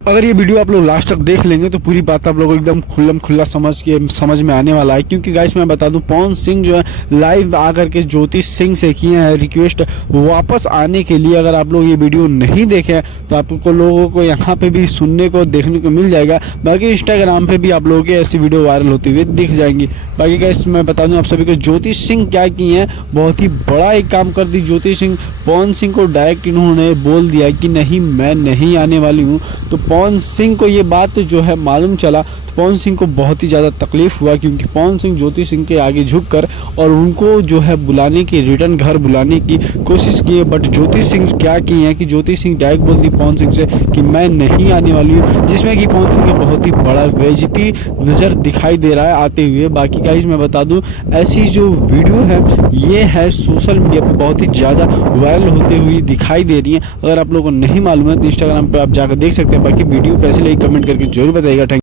अगर ये वीडियो आप लोग लास्ट तक देख लेंगे तो पूरी बात आप लोगों को एकदम खुल्लम खुल्ला समझ में आने वाला है। क्योंकि गाइस मैं बता दूं, पवन सिंह जो है लाइव आकर के ज्योति सिंह से किए हैं रिक्वेस्ट वापस आने के लिए। अगर आप लोग ये वीडियो नहीं देखे हैं तो आपको लोगों को यहाँ पे भी सुनने को देखने को मिल जाएगा। बाकी इंस्टाग्राम पे भी आप लोगों की ऐसी वीडियो वायरल होती हुई दिख जाएंगी। बाकी गाइस मैं बता दूं आप सभी को, ज्योति सिंह क्या किए हैं, बहुत ही बड़ा एक काम कर दी ज्योति सिंह। पवन सिंह को डायरेक्ट इन्होंने बोल दिया कि नहीं, मैं नहीं आने वाली हूँ। तो पवन सिंह को ये बात जो है मालूम चला तो पवन सिंह को बहुत ही ज़्यादा तकलीफ हुआ। क्योंकि पवन सिंह ज्योति सिंह के आगे झुककर और उनको जो है बुलाने की, रिटर्न घर बुलाने की कोशिश की है। बट ज्योति सिंह क्या की है कि ज्योति सिंह डायरेक्ट बोल दी पवन सिंह से कि मैं नहीं आने वाली हूँ, जिसमें कि पवन सिंह का बहुत ही बड़ा बेइज्जती नज़र दिखाई दे रहा है आते हुए। बाकी गाइस मैं बता दूं, ऐसी जो वीडियो है ये है सोशल मीडिया पे बहुत ही ज़्यादा वायरल होते हुए दिखाई दे रही है। अगर आप लोगों को नहीं मालूम है तो इंस्टाग्राम पे आप जाकर देख सकते हैं। बाकी वीडियो कैसे लगी कमेंट करके जरूर बताइएगा। थैंक